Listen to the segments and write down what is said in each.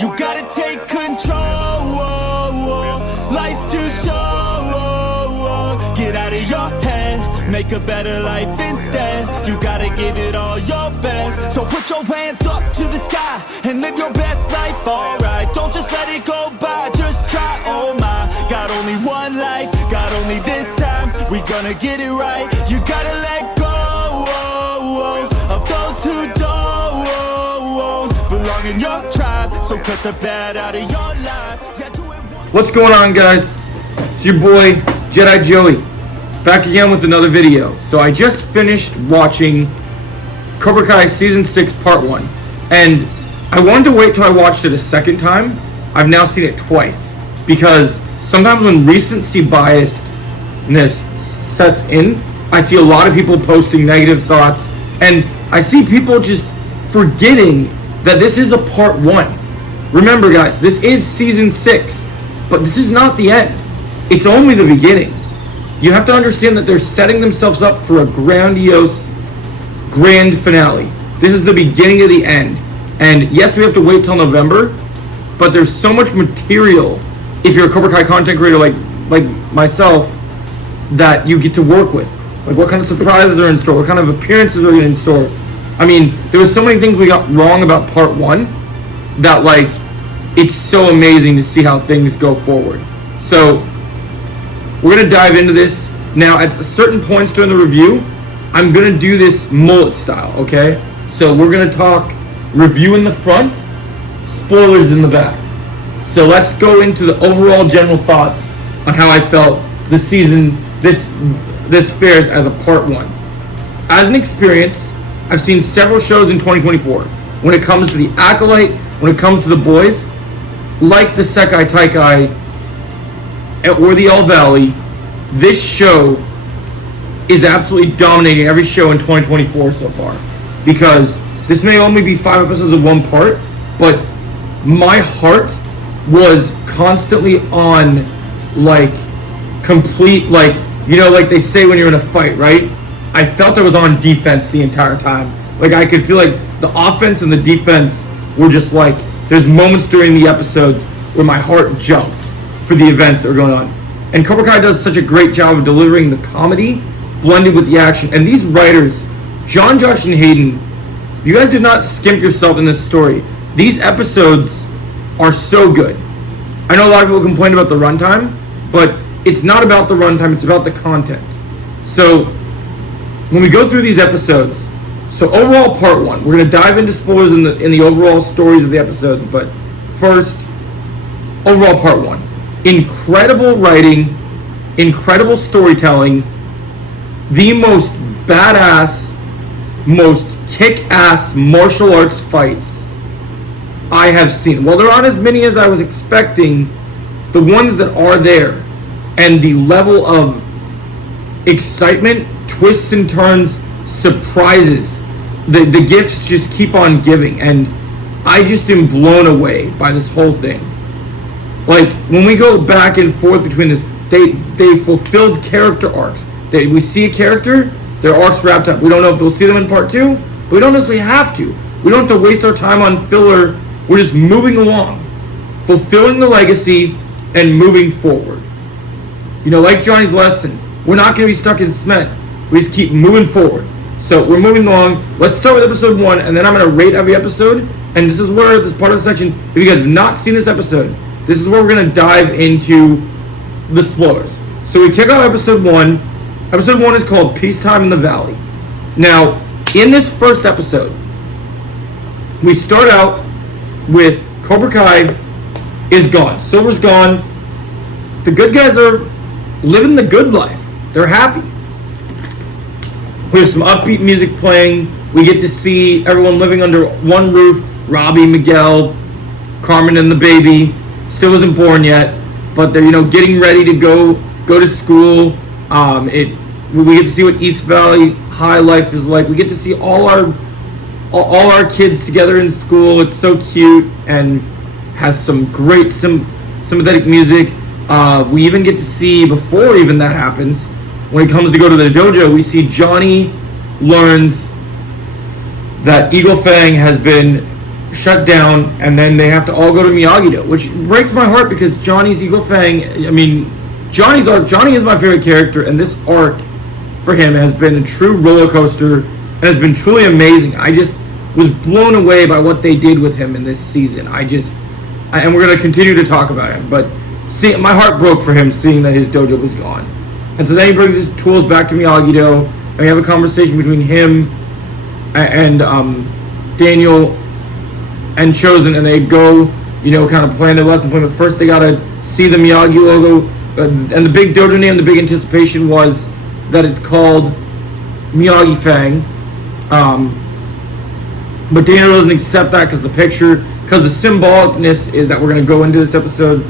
You gotta take control. Life's too short. Get out of your head, make a better life instead. You gotta give it all your best. So put your hands up to the sky and live your best life, alright. Don't just let it go by, just try, oh my. Got only one life, got only this time. We gonna get it right. You gotta let go of those who don't belong in your tribe. So cut the bad out of your life. Yeah, do it one. What's going on, guys? It's your boy Jedi Joey, back again with another video. So I just finished watching Cobra Kai Season 6 Part 1, and I wanted to wait till I watched it a second time. I've now seen it twice, because sometimes when recency biasness sets in, I see a lot of people posting negative thoughts, and I see people just forgetting that this is a Part 1. Remember, guys, this is Season 6, but this is not the end. It's only the beginning. You have to understand that they're setting themselves up for a grandiose, grand finale. This is the beginning of the end. And yes, we have to wait till November, but there's so much material, if you're a Cobra Kai content creator like myself, that you get to work with. Like what kind of surprises are in store, what kind of appearances are in store. I mean, there were so many things we got wrong about Part 1 that, like, it's so amazing to see how things go forward. So we're going to dive into this. Now, at certain points during the review, I'm going to do this mullet style, okay? So we're going to talk review in the front, spoilers in the back. So let's go into the overall general thoughts on how I felt this season, this fares as a Part 1. As an experience, I've seen several shows in 2024. When it comes to The Acolyte, when it comes to The Boys, like the Sekai Taikai or the All Valley, this show is absolutely dominating every show in 2024 so far. Because this may only be 5 episodes of one part, but my heart was constantly on, like, complete, like, you know, like they say when you're in a fight, right? I felt I was on defense the entire time. Like, I could feel like the offense and the defense were just like, there's moments during the episodes where my heart jumped for the events that were going on. And Cobra Kai does such a great job of delivering the comedy blended with the action. And these writers, John, Josh, and Hayden, you guys did not skimp yourself in this story. These episodes are so good. I know a lot of people complain about the runtime, but it's not about the runtime, it's about the content. So when we go through these episodes, so overall Part 1, we're going to dive into spoilers in the overall stories of the episodes, but first, overall Part 1. Incredible writing, incredible storytelling, the most badass, most kick-ass martial arts fights I have seen. While there aren't as many as I was expecting, the ones that are there, and the level of excitement, twists and turns, surprises, the gifts just keep on giving, and I just am blown away by this whole thing. Like, when we go back and forth between this, they fulfilled character arcs. We see a character, their arc's wrapped up. We don't know if we'll see them in Part 2, but we don't necessarily have to. We don't have to waste our time on filler. We're just moving along, fulfilling the legacy and moving forward. You know, like Johnny's lesson, we're not going to be stuck in cement. We just keep moving forward. So we're moving along. Let's start with episode 1, and then I'm going to rate every episode. And this is where, this part of the section, if you guys have not seen this episode, this is where we're going to dive into the spoilers. So we kick off episode 1. Episode 1 is called Peacetime in the Valley. Now, in this first episode, we start out with Cobra Kai is gone. Silver's gone. The good guys are living the good life. They're happy. We have some upbeat music playing. We get to see everyone living under one roof. Robbie, Miguel, Carmen, and the baby. Still isn't born yet, but they're, you know, getting ready to go to school. We get to see what East Valley High life is like. We get to see all our kids together in school. It's so cute and has some great sympathetic music. We even get to see, before even that happens, when it comes to go to the dojo, we see Johnny learns that Eagle Fang has been shut down, and then they have to all go to Miyagi-Do, which breaks my heart because Johnny's Eagle Fang, I mean, Johnny's arc, Johnny is my favorite character, and this arc for him has been a true roller coaster and has been truly amazing. I just was blown away by what they did with him in this season. And we're going to continue to talk about him, but my heart broke for him seeing that his dojo was gone. And so then he brings his tools back to Miyagi-Do, and we have a conversation between him and Daniel and Chosen, and they go, kind of plan their lesson plan. But first they got to see the Miyagi logo, and the big dojo name, the big anticipation was that it's called Miyagi Fang. But Daniel doesn't accept that because the symbolicness is that we're going to go into these episodes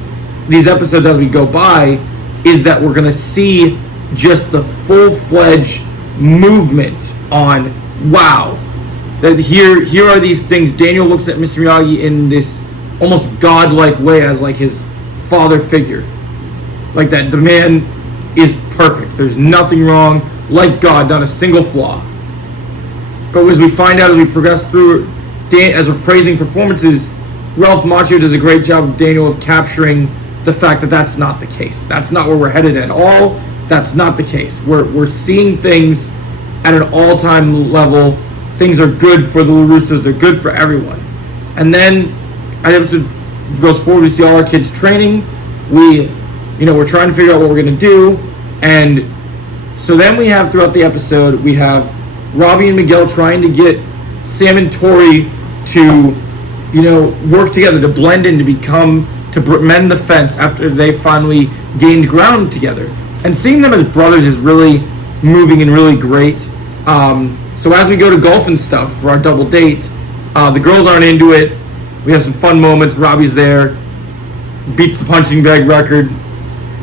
as we go by, is that we're going to see just the full-fledged movement on, wow, that here are these things. Daniel looks at Mr. Miyagi in this almost godlike way as like his father figure. Like that, the man is perfect. There's nothing wrong, like God, not a single flaw. But as we find out as we progress through, as we're praising performances, Ralph Macchio does a great job, Daniel, of capturing the fact that that's not the case. That's not where we're headed at all. That's not the case. We're seeing things at an all-time level. Things are good for the LaRussos. They're good for everyone. And then, as the episode goes forward, we see all our kids training. We're trying to figure out what we're going to do. And so then we have, throughout the episode, we have Robbie and Miguel trying to get Sam and Tori to, work together, to blend in, to mend the fence after they finally gained ground together. And seeing them as brothers is really moving and really great. So as we go to golf and stuff for our double date, the girls aren't into it. We have some fun moments. Robbie's there, beats the punching bag record.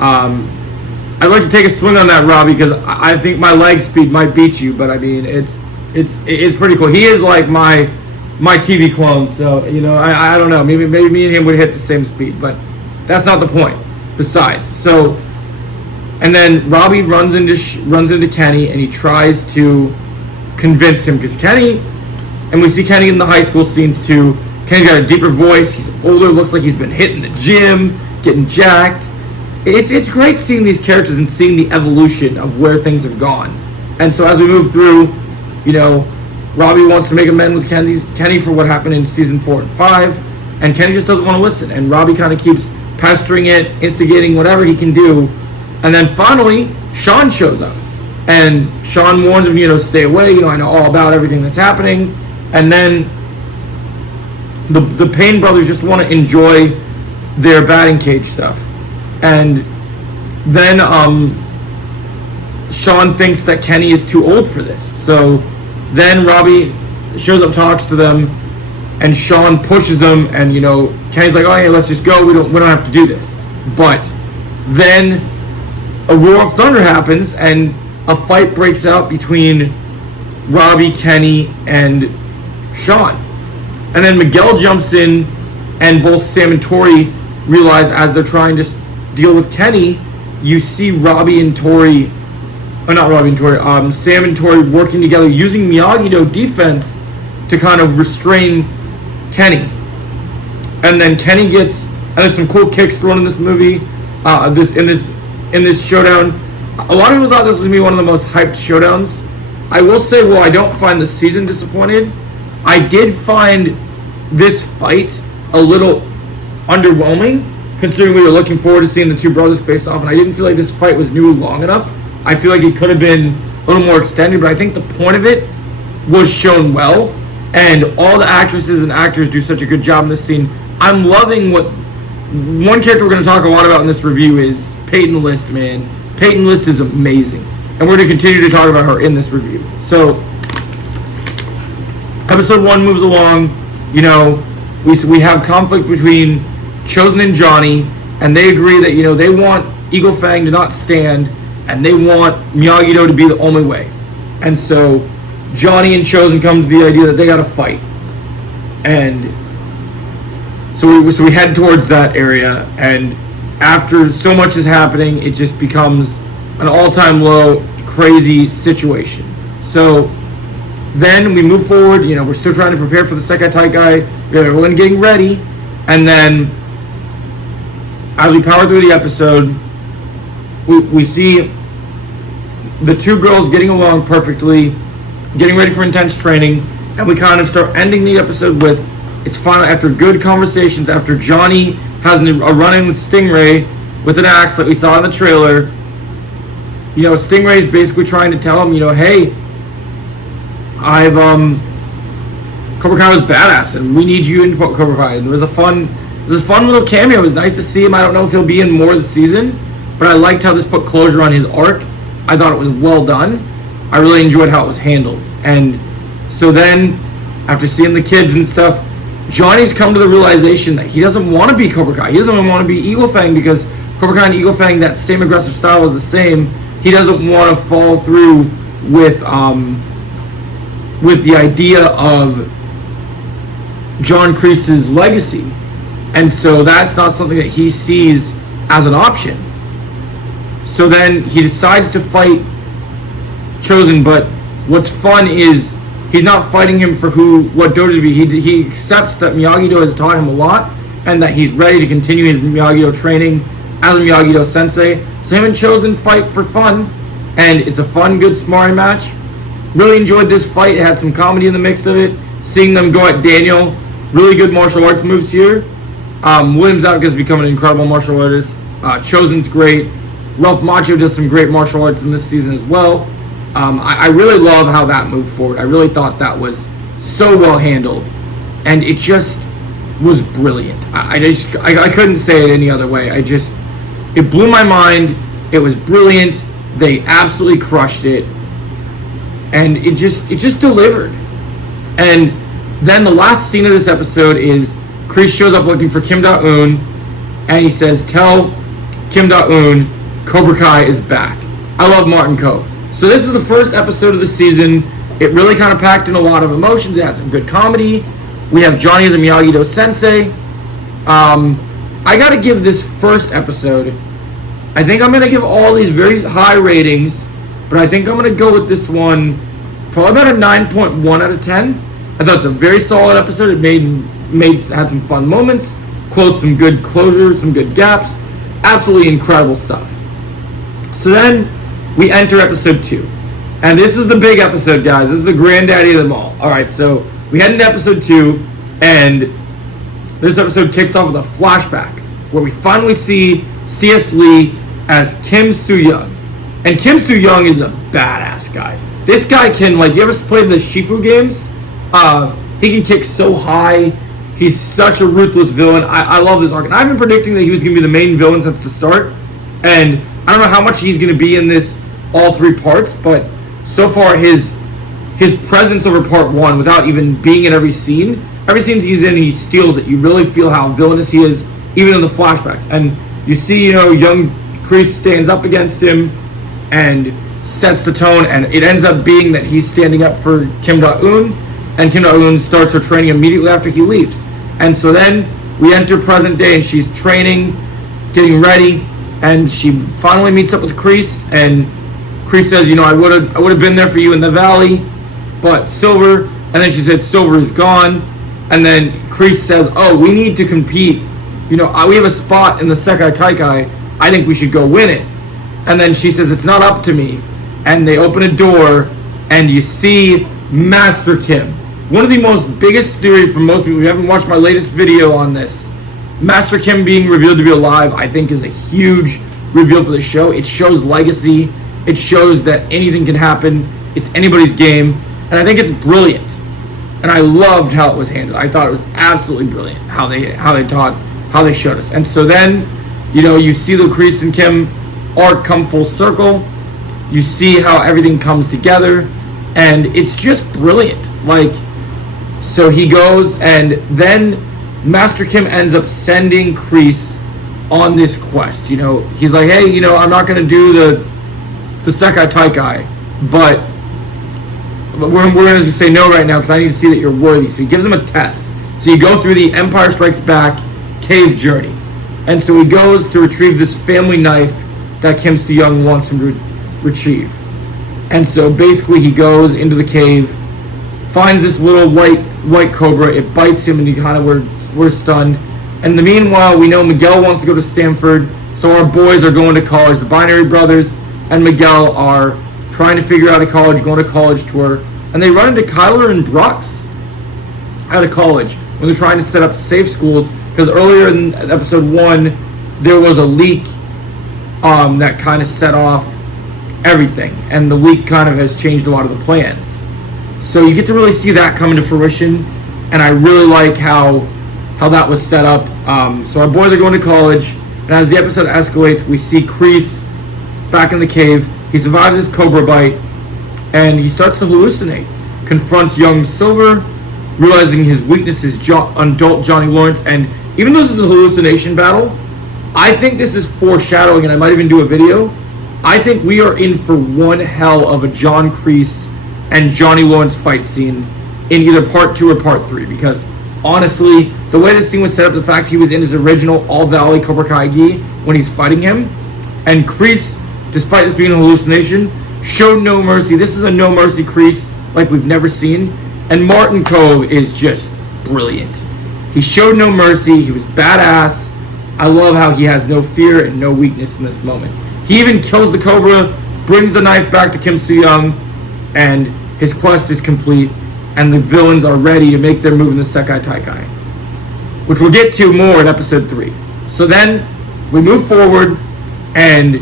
I'd like to take a swing on that, Robbie, because I think my leg speed might beat you. But I mean, it's pretty cool. He is like my TV clone, so I don't know. Maybe me and him would hit the same speed, but that's not the point. Besides, and then Robbie runs into Kenny, and he tries to convince him because Kenny, and we see Kenny in the high school scenes too. Kenny's got a deeper voice. He's older. Looks like he's been hitting the gym, getting jacked. It's great seeing these characters and seeing the evolution of where things have gone. And so as we move through, Robbie wants to make amends with Kenny for what happened in season 4 and 5, and Kenny just doesn't want to listen. And Robbie kind of keeps pestering it, instigating whatever he can do. And then finally, Sean shows up. And Sean warns him, stay away. I know all about everything that's happening. And then the Payne brothers just want to enjoy their batting cage stuff. And then Sean thinks that Kenny is too old for this. So then Robbie shows up, talks to them, and Sean pushes them. And Kenny's like, "Oh, hey, let's just go. We don't have to do this." But then a roar of thunder happens, and a fight breaks out between Robbie, Kenny, and Sean. And then Miguel jumps in, and both Sam and Tori realize as they're trying to deal with Kenny, you see Sam and Tori working together using Miyagi-Do defense to kind of restrain Kenny. And then Kenny and there's some cool kicks thrown in this movie, in this showdown. A lot of people thought this was going to be one of the most hyped showdowns. I will say, while I don't find the season disappointed, I did find this fight a little underwhelming, considering we were looking forward to seeing the two brothers face off, and I didn't feel like this fight was nearly long enough. I feel like it could have been a little more extended, but I think the point of it was shown well, and all the actresses and actors do such a good job in this scene. I'm loving one character we're going to talk a lot about in this review is Peyton List, man. Peyton List is amazing, and we're going to continue to talk about her in this review. So, episode 1 moves along. We have conflict between Chosen and Johnny, and they agree that they want Eagle Fang to not stand, and they want Miyagi-Do to be the only way. And so Johnny and Chosen come to the idea that they got to fight, and so we head towards that area. And after so much is happening, it just becomes an all-time low, crazy situation. So then we move forward. We're still trying to prepare for the Sekai Taikai. We have everyone getting ready. And then, as we power through the episode, we see the two girls getting along perfectly, getting ready for intense training, and we kind of start ending the episode with, it's final after good conversations, after Johnny has a run-in with Stingray with an axe that we saw in the trailer. Stingray's basically trying to tell him, hey, I've Cobra Kai was badass, and we need you in Cobra Kai. And it was a fun little cameo. It was nice to see him. I don't know if he'll be in more this season, but I liked how this put closure on his arc. I thought it was well done. I really enjoyed how it was handled. And so then, after seeing the kids and stuff, Johnny's come to the realization that he doesn't want to be Cobra Kai. He doesn't want to be Eagle Fang, because Cobra Kai and Eagle Fang, that same aggressive style is the same. He doesn't want to fall through with the idea of John Kreese's legacy. And so that's not something that he sees as an option. So then he decides to fight Chosen, but what's fun is he's not fighting him for what dojo to be. He accepts that Miyagi-Do has taught him a lot, and that he's ready to continue his Miyagi-Do training as a Miyagi-Do sensei. So him and Chosen fight for fun, and it's a fun, good sparring match. Really enjoyed this fight. It had some comedy in the mix of it. Seeing them go at Daniel, really good martial arts moves here. William Zabka has become an incredible martial artist. Chosen's great. Ralph Macchio does some great martial arts in this season as well. I really love how that moved forward. I really thought that was so well handled, and it just was brilliant. I couldn't say it any other way. It blew my mind. It was brilliant. They absolutely crushed it, and it just delivered. And then the last scene of this episode is Kreese shows up looking for Kim Da-eun, and he says, "Tell Kim Da-eun Cobra Kai is back." I love Martin Kove. So this is the first episode of the season. It really kind of packed in a lot of emotions. It had some good comedy. We have Johnny as a Miyagi-Do sensei. I got to give this first episode, I think I'm going to give all these very high ratings, but I think I'm going to go with this one probably about a 9.1 out of 10. I thought it's a very solid episode. It had some fun moments, closed some good closures, some good gaps. Absolutely incredible stuff. So then we enter episode 2. And this is the big episode, guys. This is the granddaddy of them all. Alright, so we head into episode 2, and this episode kicks off with a flashback where we finally see C.S. Lee as Kim Soo-young. And Kim Soo-young is a badass, guys. This guy can, you ever played the Shifu games? He can kick so high. He's such a ruthless villain. I love this arc. And I've been predicting that he was going to be the main villain since the start. And I don't know how much he's going to be in this, all 3 parts, but so far his presence over part 1, without even being in every scene he's in, he steals it. You really feel how villainous he is, even in the flashbacks. And you see, young Kreese stands up against him and sets the tone, and it ends up being that he's standing up for Kim Da-eun, and Kim Da-eun starts her training immediately after he leaves. And so then we enter present day, and she's training, getting ready, and she finally meets up with Kreese, and Kreese says, I would have been there for you in the valley, but Silver, and then she said Silver is gone, and then Kreese says, oh, we need to compete. We have a spot in the Sekai Taikai. I think we should go win it. And then she says, it's not up to me. And they open a door, and you see Master Kim. One of the most biggest theory for most people, if you haven't watched my latest video on this, Master Kim being revealed to be alive, I think is a huge reveal for the show. It shows legacy. It shows that anything can happen. It's anybody's game. And I think it's brilliant. And I loved how it was handled. I thought it was absolutely brilliant how they showed us. And so then, you see the Kreese and Kim arc come full circle. You see how everything comes together, and it's just brilliant. So he goes, and then Master Kim ends up sending Kreese on this quest. He's like, hey, I'm not going to do the Sekai Taikai, but we're going to say no right now because I need to see that you're worthy. So he gives him a test. So you go through the Empire Strikes Back cave journey. And so he goes to retrieve this family knife that Kim Soo-young wants him to retrieve. And so basically he goes into the cave, finds this little white cobra. It bites him, and he kind of we're stunned. And in the meanwhile, we know Miguel wants to go to Stanford, so our boys are going to college. The Binary Brothers and Miguel are trying to figure out a college, going to college tour, and they run into Kyler and Brooks at a college when they're trying to set up safe schools, because earlier in episode 1 there was a leak that kind of set off everything, and the leak kind of has changed a lot of the plans. So you get to really see that come into fruition, and I really like how that was set up. So our boys are going to college, and as the episode escalates, we see Kreese back in the cave. He survives his cobra bite, and he starts to hallucinate. Confronts young Silver, realizing his weakness is adult Johnny Lawrence. And even though this is a hallucination battle, I think this is foreshadowing, and I might even do a video. I think we are in for one hell of a John Kreese and Johnny Lawrence fight scene in either part 2 or part 3, because honestly, the way this scene was set up, the fact he was in his original All Valley Cobra Kai gi when he's fighting him, and Kreese, despite this being a hallucination, showed no mercy. This is a no mercy Kreese like we've never seen, and Martin Kove is just brilliant. He showed no mercy. He was badass. I love how he has no fear and no weakness in this moment. He even kills the cobra, brings the knife back to Kim Soo-young, and his quest is complete, and the villains are ready to make their move in the Sekai Taikai, which we'll get to more in episode 3. So then we move forward, and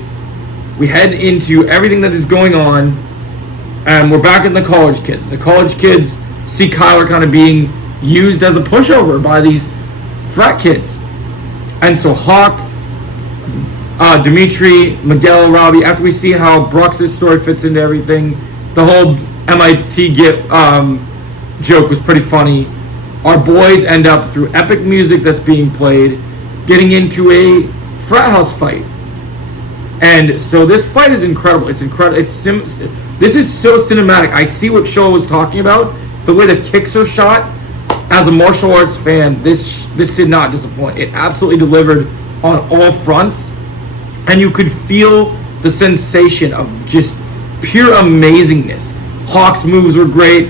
we head into everything that is going on, and we're back in the college kids. The college kids see Kyler kind of being used as a pushover by these frat kids. And so Hawk, Dimitri, Miguel, Robbie, after we see how Brux's story fits into everything, the whole MIT joke was pretty funny. Our boys end up, through epic music that's being played, getting into a frat house fight. And so this fight is incredible. It's incredible. This is so cinematic. I see what Show was talking about. The way the kicks are shot. As a martial arts fan, this did not disappoint. It absolutely delivered on all fronts, and you could feel the sensation of just pure amazingness. Hawk's moves were great.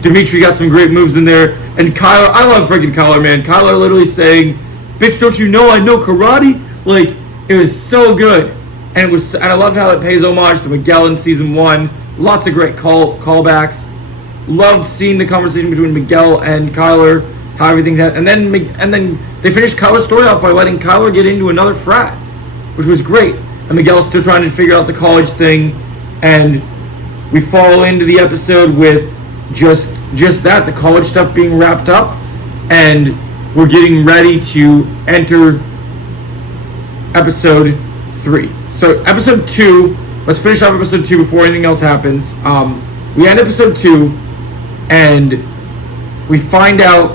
Dimitri got some great moves in there, and Kyler. I love freaking Kyler, man. Kyler literally saying, "Bitch, don't you know I know karate?" Like, it was so good. And I love how it pays homage to Miguel in season 1. Lots of great callbacks. Loved seeing the conversation between Miguel and Kyler, how everything had, and then they finished Kyler's story off by letting Kyler get into another frat, which was great. And Miguel's still trying to figure out the college thing, and we fall into the episode with just that, the college stuff being wrapped up, and we're getting ready to enter episode 3. So episode 2, let's finish off episode 2 before anything else happens. We end episode 2, and we find out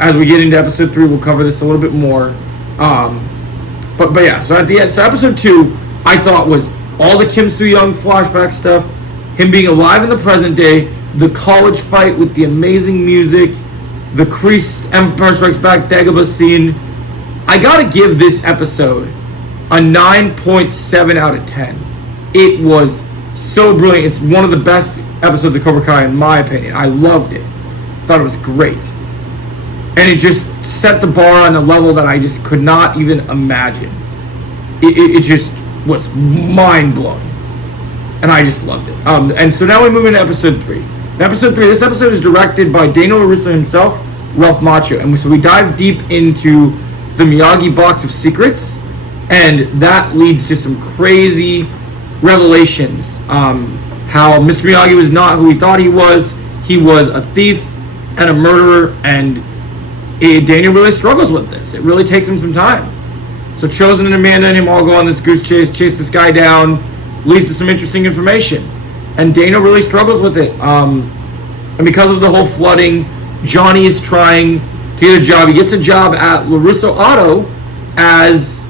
as we get into episode 3. We'll cover this a little bit more. But yeah, so at the end, so episode 2, I thought was all the Kim Soo-young flashback stuff, him being alive in the present day, the college fight with the amazing music, the Kreese Empire Strikes Back Dagobah scene. I gotta give this episode a 9.7 out of 10. It was so brilliant. It's one of the best episodes of Cobra Kai in my opinion. I loved it. Thought it was great. And it just set the bar on a level that I just could not even imagine. It just was mind-blowing. And I just loved it. And so now we move into episode 3. In episode 3, this episode is directed by Daniel LaRusso himself, Ralph Macchio. And so we dive deep into the Miyagi box of secrets, and that leads to some crazy revelations. How Mr. Miyagi was not who he thought he was. He was a thief and a murderer, and Daniel really struggles with this. It really takes him some time. So Chosen and Amanda and him all go on this goose chase this guy down, leads to some interesting information. And Daniel really struggles with it. And because of the whole flooding, Johnny is trying to get a job. He gets a job at LaRusso Auto as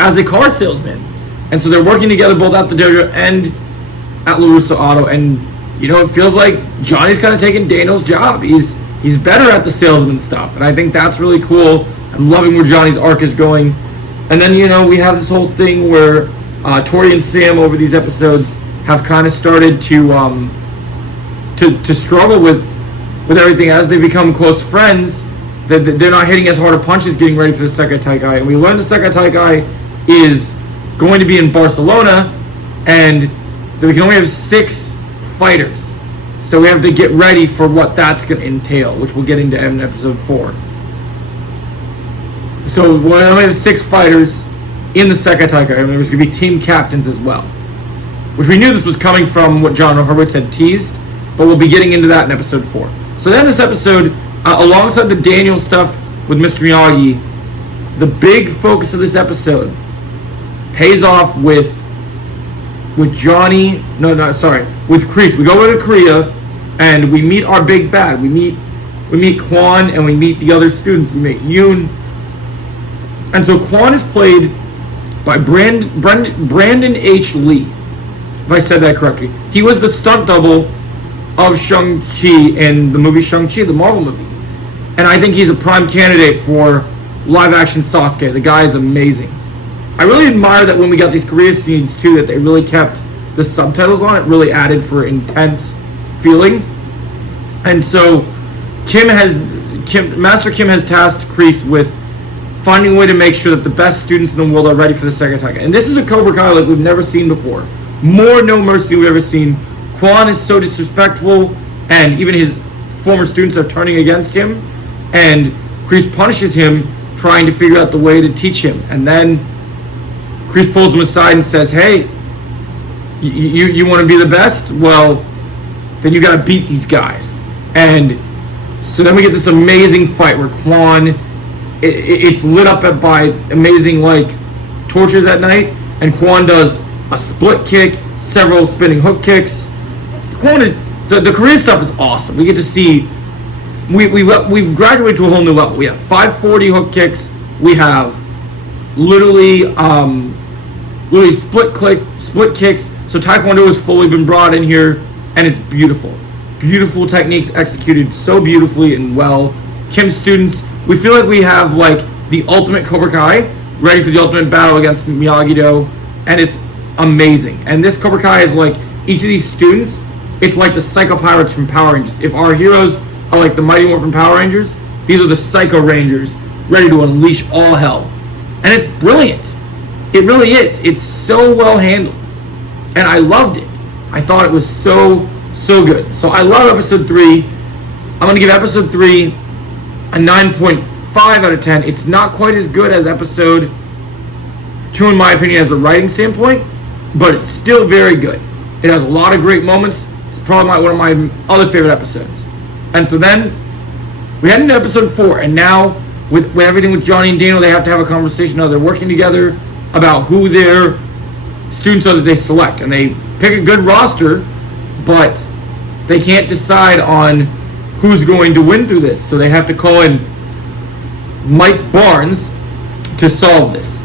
a car salesman. And so they're working together both at the dojo and at LaRusso Auto. And, you know, it feels like Johnny's kind of taking Daniel's job. He's better at the salesman stuff. And I think that's really cool. I'm loving where Johnny's arc is going. And then, you know, we have this whole thing where Tori and Sam over these episodes have kind of started to to struggle with everything as they become close friends. That they're not hitting as hard of punches getting ready for the Sekai Taikai. And we learned the Sekai Taikai is going to be in Barcelona, and that we can only have 6 fighters. So we have to get ready for what that's going to entail, which we'll get into in episode 4. So we only have 6 fighters in the Sekai Taikai, and there's going to be team captains as well. Which we knew this was coming from what John Horowitz had teased, but we'll be getting into that in episode 4. So then this episode, alongside the Daniel stuff with Mr. Miyagi, the big focus of this episode pays off with Johnny, with Kreese. We go over to Korea, and we meet our big bad. We meet Kwon, and we meet the other students. We meet Yoon. And so Kwon is played by Brandon H. Lee, if I said that correctly. He was the stunt double of Shang-Chi in the movie Shang-Chi, the Marvel movie. And I think he's a prime candidate for live-action Sasuke. The guy is amazing. I really admire that when we got these Korea scenes, too, that they really kept the subtitles on. It really added for intense feeling. And so Master Kim has tasked Kreese with finding a way to make sure that the best students in the world are ready for the Sekai Taikai. And this is a Cobra Kai like we've never seen before. More no mercy than we've ever seen. Kwon is so disrespectful, and even his former students are turning against him, and Kreese punishes him, trying to figure out the way to teach him. And then Kreese pulls him aside and says, hey, you want to be the best? Well, then you got to beat these guys. And so then we get this amazing fight where Kwon, it's lit up by amazing like torches at night, and Kwon does a split kick, several spinning hook kicks. Kwon is the Korean stuff is awesome. We get to see we've graduated to a whole new level. We have 540 hook kicks. We have literally split kicks. So Taekwondo has fully been brought in here, and it's beautiful. Beautiful techniques executed so beautifully and well. Kim's students, we feel like we have like the ultimate Cobra Kai ready for the ultimate battle against Miyagi-Do, and it's amazing. And this Cobra Kai is like each of these students, it's like the Psycho Pirates from Power Rangers. If our heroes are like the Mighty Morphin Power Rangers, these are the Psycho Rangers ready to unleash all hell. And it's brilliant. It really is. It's so well handled. And I loved it. I thought it was so good. So I love episode 3. I'm going to give episode 3 a 9.5 out of 10. It's not quite as good as episode 2 in my opinion as a writing standpoint, but it's still very good. It has a lot of great moments. It's probably one of my other favorite episodes. And so then we head into episode 4, and now with everything with Johnny and Daniel, they have to have a conversation. Now they're working together about who their students are that they select, and they pick a good roster, but they can't decide on who's going to win through this. So they have to call in Mike Barnes to solve this.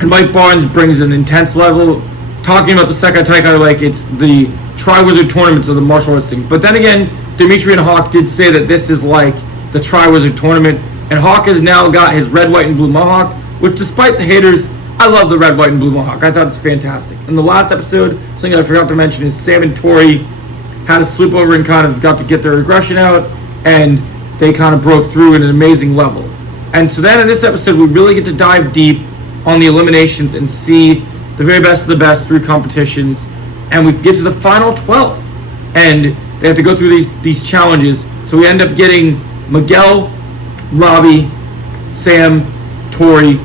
And Mike Barnes brings an intense level, talking about the Sekai Taikai like it's the Tri-Wizard tournaments of the martial arts thing. But then again, Dimitri and Hawk did say that this is like the Tri-Wizard tournament, and Hawk has now got his red, white, and blue mohawk, which despite the haters, I love the red, white, and blue mohawk. I thought it's fantastic. In the last episode, something I forgot to mention is Sam and Tori had a sleepover and kind of got to get their aggression out, and they kind of broke through at an amazing level. And so then in this episode, we really get to dive deep on the eliminations and see the very best of the best through competitions. And we get to the final 12. And they have to go through these challenges. So we end up getting Miguel, Robbie, Sam, Tori,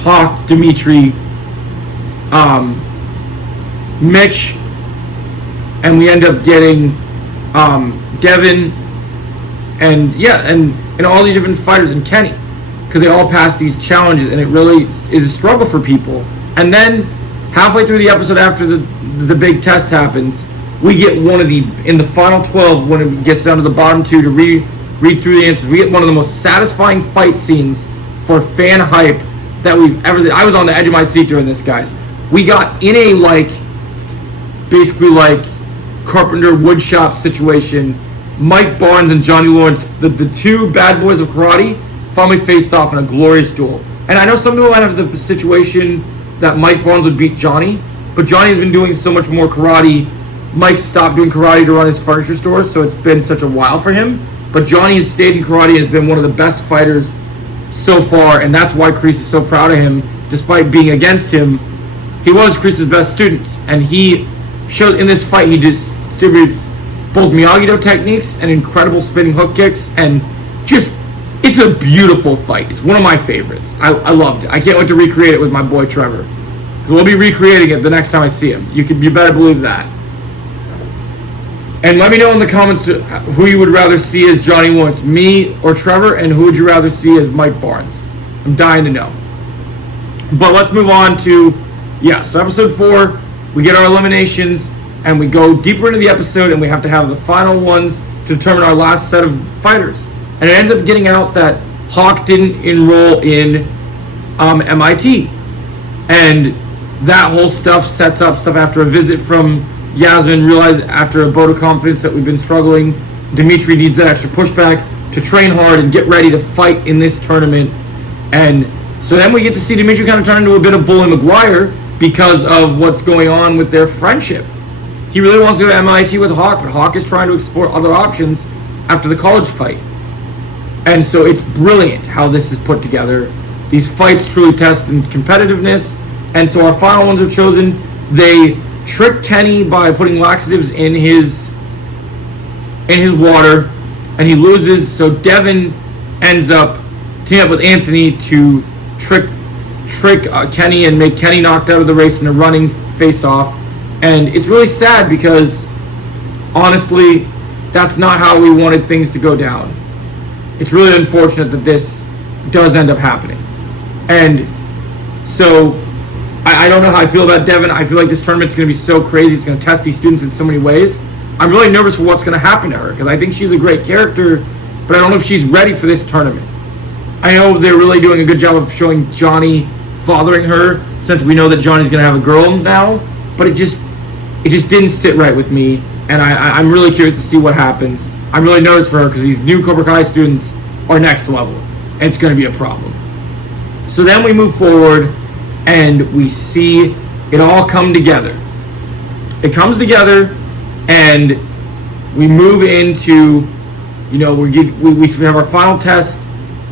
Hawk, Dimitri, Mitch, and we end up getting Devin, and all these different fighters, and Kenny, because they all pass these challenges, and it really is a struggle for people. And then halfway through the episode, after the big test happens, we get in the final 12, when it gets down to the bottom 2 to read through the answers, we get one of the most satisfying fight scenes for fan hype that we've ever seen. I was on the edge of my seat during this, guys. We got in a basically carpenter woodshop situation. Mike Barnes and Johnny Lawrence, the two bad boys of karate, finally faced off in a glorious duel. And I know some people might have the situation that Mike Barnes would beat Johnny, but Johnny's been doing so much more karate Mike stopped doing karate to run his furniture store, so it's been such a while for him. But Johnny has stayed in karate and has been one of the best fighters so far, and that's why Kreese is so proud of him. Despite being against him, he was Kreese's best student, and he showed in this fight he distributes both Miyagi-Do techniques and incredible spinning hook kicks, and just, it's a beautiful fight. It's one of my favorites. I loved it. I can't wait to recreate it with my boy Trevor. We'll be recreating it the next time I see him. You better believe that. And let me know in the comments who you would rather see as Johnny Lawrence, me or Trevor, and who would you rather see as Mike Barnes? I'm dying to know. But let's move on to, so episode 4, we get our eliminations, and we go deeper into the episode, and we have to have the final ones to determine our last set of fighters. And it ends up getting out that Hawk didn't enroll in MIT. And that whole stuff sets up stuff after a visit from Yasmin, realized after a vote of confidence that we've been struggling. Dimitri needs that extra pushback to train hard and get ready to fight in this tournament. And so then we get to see Dimitri kind of turn into a bit of Bully Maguire because of what's going on with their friendship. He really wants to go to MIT with Hawk, but Hawk is trying to explore other options after the college fight. And so it's brilliant how this is put together. These fights truly test in competitiveness. And so our final ones are chosen. They trick Kenny by putting laxatives in his water, and he loses. So Devin ends up teaming up with Anthony to trick Kenny and make Kenny knocked out of the race in a running face-off. And it's really sad because, honestly, that's not how we wanted things to go down. It's really unfortunate that this does end up happening. And so I don't know how I feel about Devin. I feel like this tournament's going to be so crazy. It's going to test these students in so many ways. I'm really nervous for what's going to happen to her because I think she's a great character, but I don't know if she's ready for this tournament. I know they're really doing a good job of showing Johnny fathering her since we know that Johnny's going to have a girl now, but it just didn't sit right with me, and I'm really curious to see what happens. I'm really nervous for her because these new Cobra Kai students are next level, and it's going to be a problem. So then we move forward, and we see it all come together. It comes together, and we move into, we have our final test.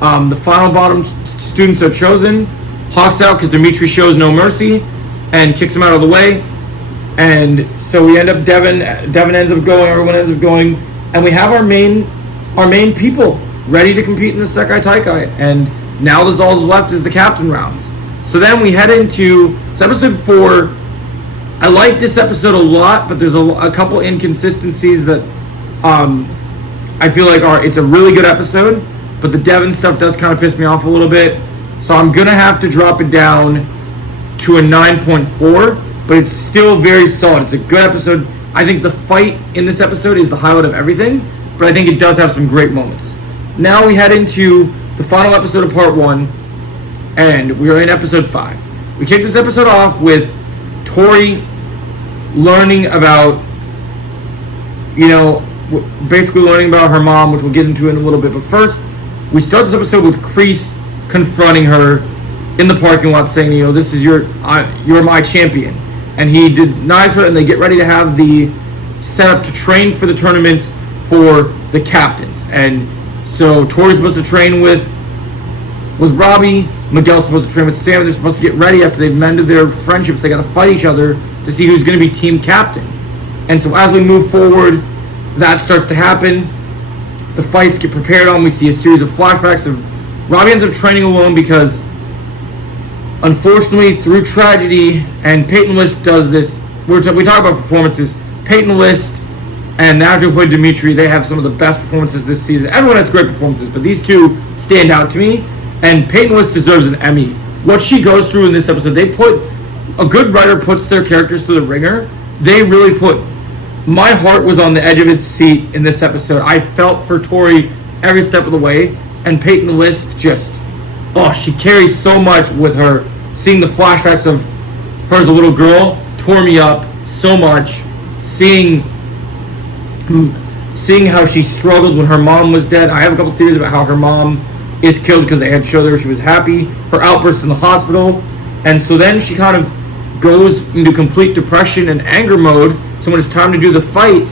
The final bottom students are chosen. Hawk's out because Dimitri shows no mercy and kicks him out of the way. And so we end up, Devin ends up going, everyone ends up going, and we have our main people ready to compete in the Sekai Taikai. And now all that's left is the captain rounds. So then we head into episode 4. I like this episode a lot, but there's a couple inconsistencies that I feel like it's a really good episode, but the Devin stuff does kind of piss me off a little bit. So I'm going to have to drop it down to a 9.4, but it's still very solid. It's a good episode. I think the fight in this episode is the highlight of everything, but I think it does have some great moments. Now we head into the final episode of part 1, and we are in episode 5. We kick this episode off with Tori learning about, basically learning about her mom, which we'll get into in a little bit. But first, we start this episode with Kreese confronting her in the parking lot, saying, this is you're my champion. And he denies her, and they get ready to have the setup to train for the tournaments for the captains. And so Tori's supposed to train with Robbie. Miguel's supposed to train with Sam. They're supposed to get ready after they've mended their friendships. They got to fight each other to see who's going to be team captain. And so as we move forward, that starts to happen. The fights get prepared on. We see a series of flashbacks of Robbie ends up training alone because, unfortunately, through tragedy, and Peyton List does this. We talk about performances. Peyton List and the actor who played Dimitri, they have some of the best performances this season. Everyone has great performances, but these two stand out to me. And Peyton List deserves an Emmy. What she goes through in this episode, a good writer puts their characters through the ringer. They really my heart was on the edge of its seat in this episode. I felt for Tori every step of the way. And Peyton List she carries so much with her. Seeing the flashbacks of her as a little girl tore me up so much. Seeing how she struggled when her mom was dead. I have a couple theories about how her mom is killed because they had showed her she was happy. Her outburst in the hospital. And so then she kind of goes into complete depression and anger mode So when it's time to do the fight,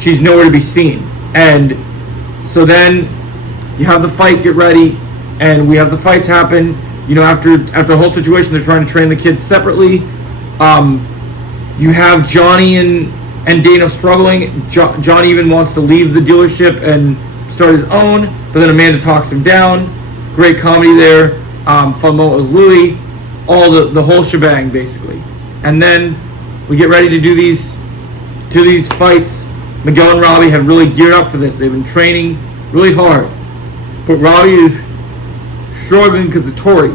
she's nowhere to be seen. And so then you have the fight, get ready, and we have the fights happen. You know, after the whole situation, they're trying to train the kids separately. You have Johnny and Dana struggling. Johnny even wants to leave the dealership and start his own, but then Amanda talks him down. Great comedy there. Fun moment with Louie. All the whole shebang, basically. And then we get ready to do these fights. Miguel and Robbie have really geared up for this. They've been training really hard. But Robbie is struggling because of Tori.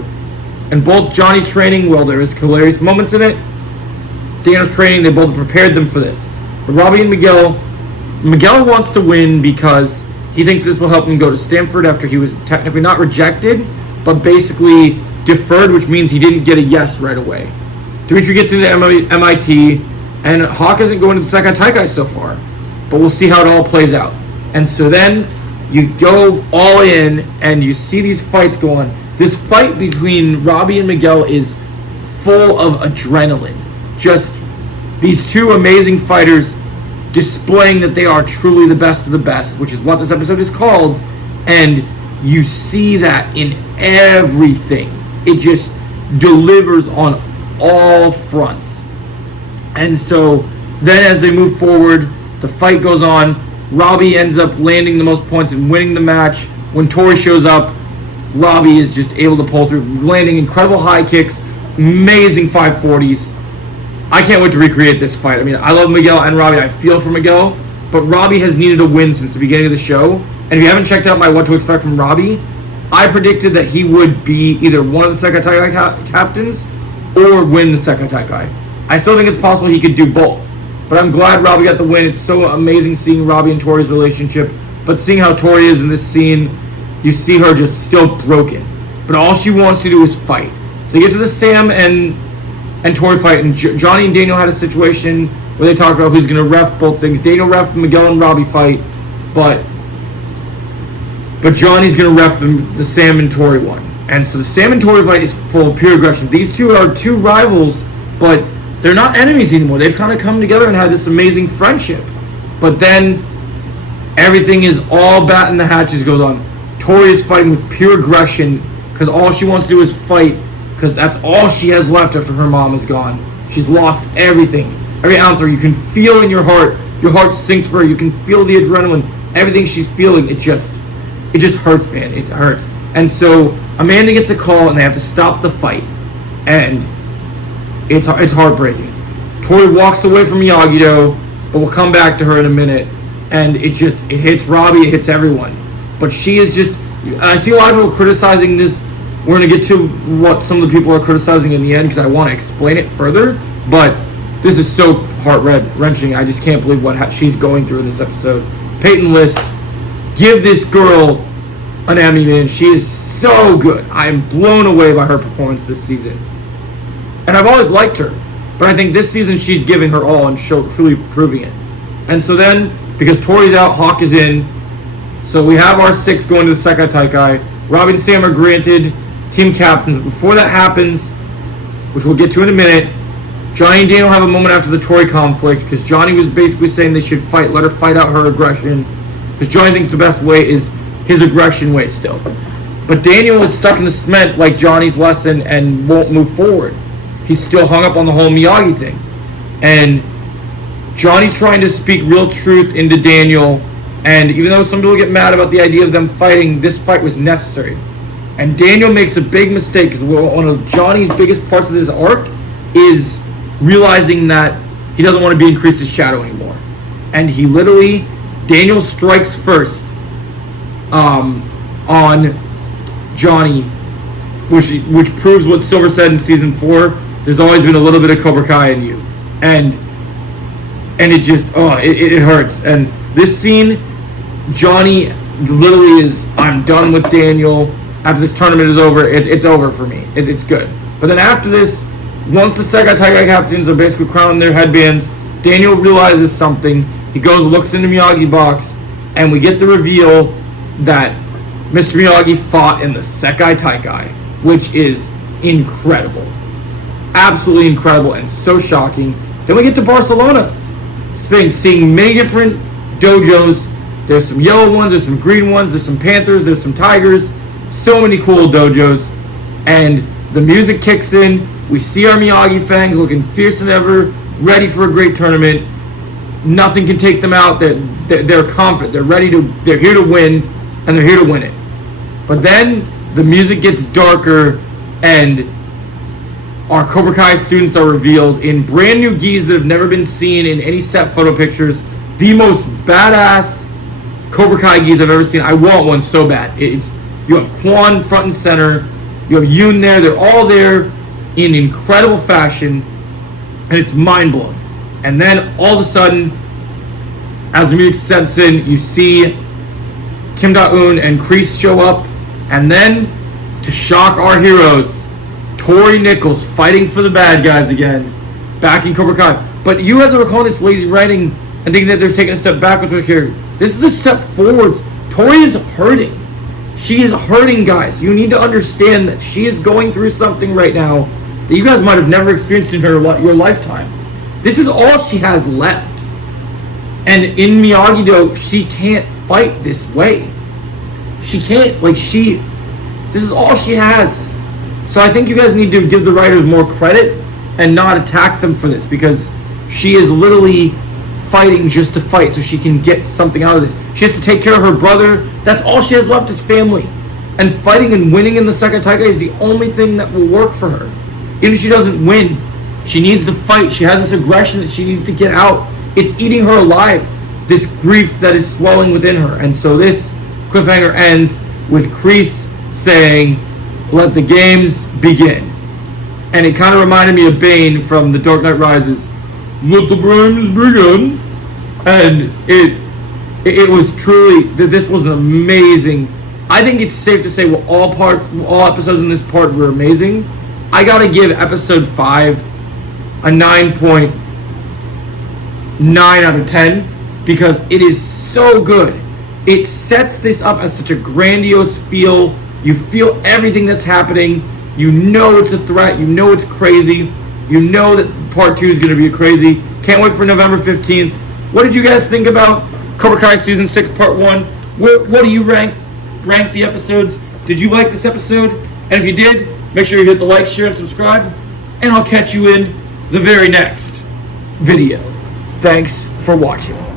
And both Johnny's training, well, there is hilarious moments in it. Dana's training, they both prepared them for this. But Robbie and Miguel wants to win because he thinks this will help him go to Stanford after he was technically not rejected, but basically deferred, which means he didn't get a yes right away. Dimitri gets into MIT, and Hawk isn't going to the Sekai Taikai so far. But we'll see how it all plays out. And so then you go all in, and you see these fights go on. This fight between Robbie and Miguel is full of adrenaline. Just these two amazing fighters displaying that they are truly the best of the best, which is what this episode is called. And you see that in everything. It just delivers on all fronts. And so then as they move forward, the fight goes on. Robbie ends up landing the most points and winning the match. When Tori shows up, Robbie is just able to pull through, landing incredible high kicks, amazing 540s. I can't wait to recreate this fight. I mean, I love Miguel and Robbie. I feel for Miguel, but Robbie has needed a win since the beginning of the show. And if you haven't checked out my What to Expect from Robbie, I predicted that he would be either one of the Sekai Taikai captains or win the Sekai Taikai. I still think it's possible he could do both. But I'm glad Robbie got the win. It's so amazing seeing Robbie and Tori's relationship. But seeing how Tori is in this scene, you see her just still broken. But all she wants to do is fight. So you get to the Sam and Tori fight. And Johnny and Daniel had a situation where they talked about who's going to ref both things. Daniel ref Miguel and Robbie fight. But Johnny's going to ref the Sam and Tori one. And so the Sam and Tori fight is full of pure aggression. These two are two rivals, but they're not enemies anymore. They've kind of come together and had this amazing friendship. But then everything is all batting the hatches goes on. Tori is fighting with pure aggression because all she wants to do is fight because that's all she has left after her mom is gone. She's lost everything. Every ounce of her. You can feel in your heart sinks for her. You can feel the adrenaline. Everything she's feeling, it just hurts, man. It hurts. And so Amanda gets a call and they have to stop the fight. And it's heartbreaking. Tori walks away from Miyagi-Do, but we'll come back to her in a minute. And it hits Robbie, it hits everyone. But she is just, I see a lot of people criticizing this. We're going to get to what some of the people are criticizing in the end because I want to explain it further. But this is so heart-wrenching. I just can't believe what she's going through in this episode. Peyton List, give this girl an Emmy, man. She is so good. I am blown away by her performance this season. And I've always liked her. But I think this season she's giving her all and truly proving it. And so then, because Tori's out, Hawk is in. So we have our 6 going to the Sekai Taikai. Robbie and Sam are granted team captains. Before that happens, which we'll get to in a minute, Johnny and Daniel have a moment after the Tori conflict because Johnny was basically saying they should fight, let her fight out her aggression. Because Johnny thinks the best way is his aggression way still. But Daniel is stuck in the cement like Johnny's lesson and won't move forward. He's still hung up on the whole Miyagi thing. And Johnny's trying to speak real truth into Daniel. And even though some people get mad about the idea of them fighting, this fight was necessary. And Daniel makes a big mistake because one of Johnny's biggest parts of this arc is realizing that he doesn't want to be in Kreese's shadow anymore. And he literally, Daniel strikes first on Johnny, which proves what Silver said in season 4. There's always been a little bit of Cobra Kai in you. And it just, it hurts. And this scene, Johnny literally is, I'm done with Daniel. After this tournament is over, it's over for me. It's good. But then after this, once the Sekai Taikai captains are basically crowning their headbands, Daniel realizes something. He goes, looks into Miyagi box, and we get the reveal that Mr. Miyagi fought in the Sekai Taikai, which is incredible. Absolutely incredible and so shocking. Then we get to Barcelona, Spain, seeing many different dojos. There's some yellow ones, there's some green ones, there's some Panthers, there's some Tigers. So many cool dojos. And the music kicks in. We see our Miyagi Fangs looking fiercer than ever, ready for a great tournament. Nothing can take them out. They're confident. They're here to win, and they're here to win it. But then the music gets darker, and our Cobra Kai students are revealed in brand new gis that have never been seen in any set photo pictures. The most badass Cobra Kai gis I've ever seen. I want one so bad. You have Quan front and center. You have Yoon there. They're all there in incredible fashion, and it's mind-blowing. And then all of a sudden, as the music sets in, you see Kim Da-eun and Kreese show up, and then, to shock our heroes, Tori Nichols fighting for the bad guys again, back in Cobra Kai. But you guys are calling this lazy writing and thinking that they're taking a step backwards with here. This is a step forwards. Tori is hurting. She is hurting, guys. You need to understand that she is going through something right now that you guys might have never experienced in your lifetime. This is all she has left. And in Miyagi-Do, she can't fight this way. She can't, this is all she has. So I think you guys need to give the writers more credit and not attack them for this, because she is literally fighting just to fight so she can get something out of this. She has to take care of her brother. That's all she has left is family. And fighting and winning in the second Taikai is the only thing that will work for her. Even if she doesn't win, she needs to fight. She has this aggression that she needs to get out. It's eating her alive, this grief that is swelling within her. And so this cliffhanger ends with Kreese saying, "Let the games begin." And it kind of reminded me of Bane from The Dark Knight Rises. Let the games begin. And it was truly, this was an amazing, I think it's safe to say all episodes in this part were amazing. I gotta give episode 5 a 9.9 out of 10 because it is so good. It sets this up as such a grandiose feel. You feel everything that's happening. You know it's a threat. You know it's crazy. You know that part 2 is going to be crazy. Can't wait for November 15th. What did you guys think about Cobra Kai Season 6 Part 1? What do you rank the episodes? Did you like this episode? And if you did, make sure you hit the like, share, and subscribe. And I'll catch you in the very next video. Thanks for watching.